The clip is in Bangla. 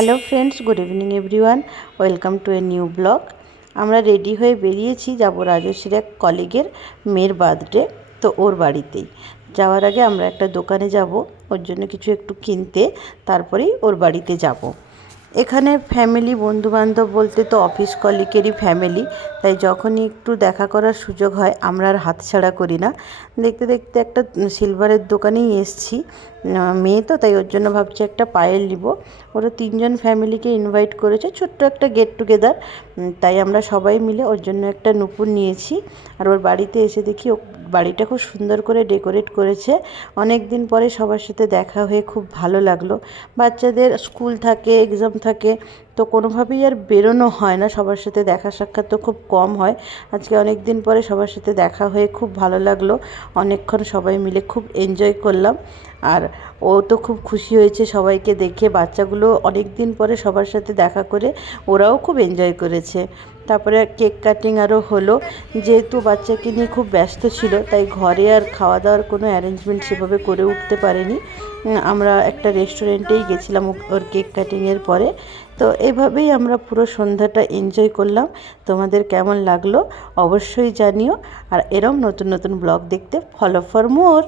Hello friends, good evening everyone. Welcome to a new blog. আমরা রেডি হয়ে বেরিয়েছি, যাব রাজশ্রীর এক কলিগের মেয়ের বার্থডে। তো ওর বাড়িতেই যাওয়ার আগে আমরা একটা দোকানে যাব, ওর জন্য কিছু একটু কিনতে, তারপরেই ওর বাড়িতে যাব। এখানে ফ্যামিলি বন্ধুবান্ধব বলতে তো অফিস কলিগেরই ফ্যামিলি, তাই যখনই একটু দেখা করার সুযোগ হয় আমরা আর হাতছাড়া করি না। দেখতে দেখতে একটা সিলভারের দোকানেই এসছি, মেয়ে তো তাই ওর জন্য ভাবছি একটা পায়েল নিব। ওরা 3জন ফ্যামিলিকে ইনভাইট করেছে, ছোট্ট একটা গেট টুগেদার, তাই আমরা সবাই মিলে ওর জন্য একটা নূপুর নিয়েছি। আর ওর বাড়িতে এসে দেখি ও বাড়িটা খুব সুন্দর করে ডেকোরেট করেছে। অনেক দিন পরে সবার সাথে দেখা হয়ে খুব ভালো লাগলো। বাচ্চাদের স্কুল থাকে, এক্সাম থাকে, তো কোনোভাবেই আর বেরোনো হয় না, সবার সাথে দেখা সাক্ষাৎ তো খুব কম হয়। আজকে অনেক দিন পরে সবার সাথে দেখা হয়ে খুব ভালো লাগলো। অনেকক্ষণ সবাই মিলে খুব এনজয় করলাম। আর ও তো খুব খুশি হয়েছে সবাইকে দেখে, বাচ্চাগুলো অনেক দিন পরে সবার সাথে দেখা করে ওরাও খুব এনজয় করেছে। তারপরে কেক কাটিং আরও হলো। যেহেতু বাচ্চাকে নিয়ে খুব ব্যস্ত ছিল, তাই ঘরে আর খাওয়া দাওয়ার কোনো অ্যারেঞ্জমেন্ট সেভাবে করে উঠতে পারিনি। আমরা একটা রেস্টুরেন্টেই গেছিলাম ওর কেক কাটিংয়ের পরে। তো এভাবেই আমরা পুরো সন্ধ্যাটা এনজয় করলাম। তোমাদের কেমন লাগলো অবশ্যই জানিও। আর এরম নতুন নতুন ব্লগ দেখতে ফলো ফর মোর।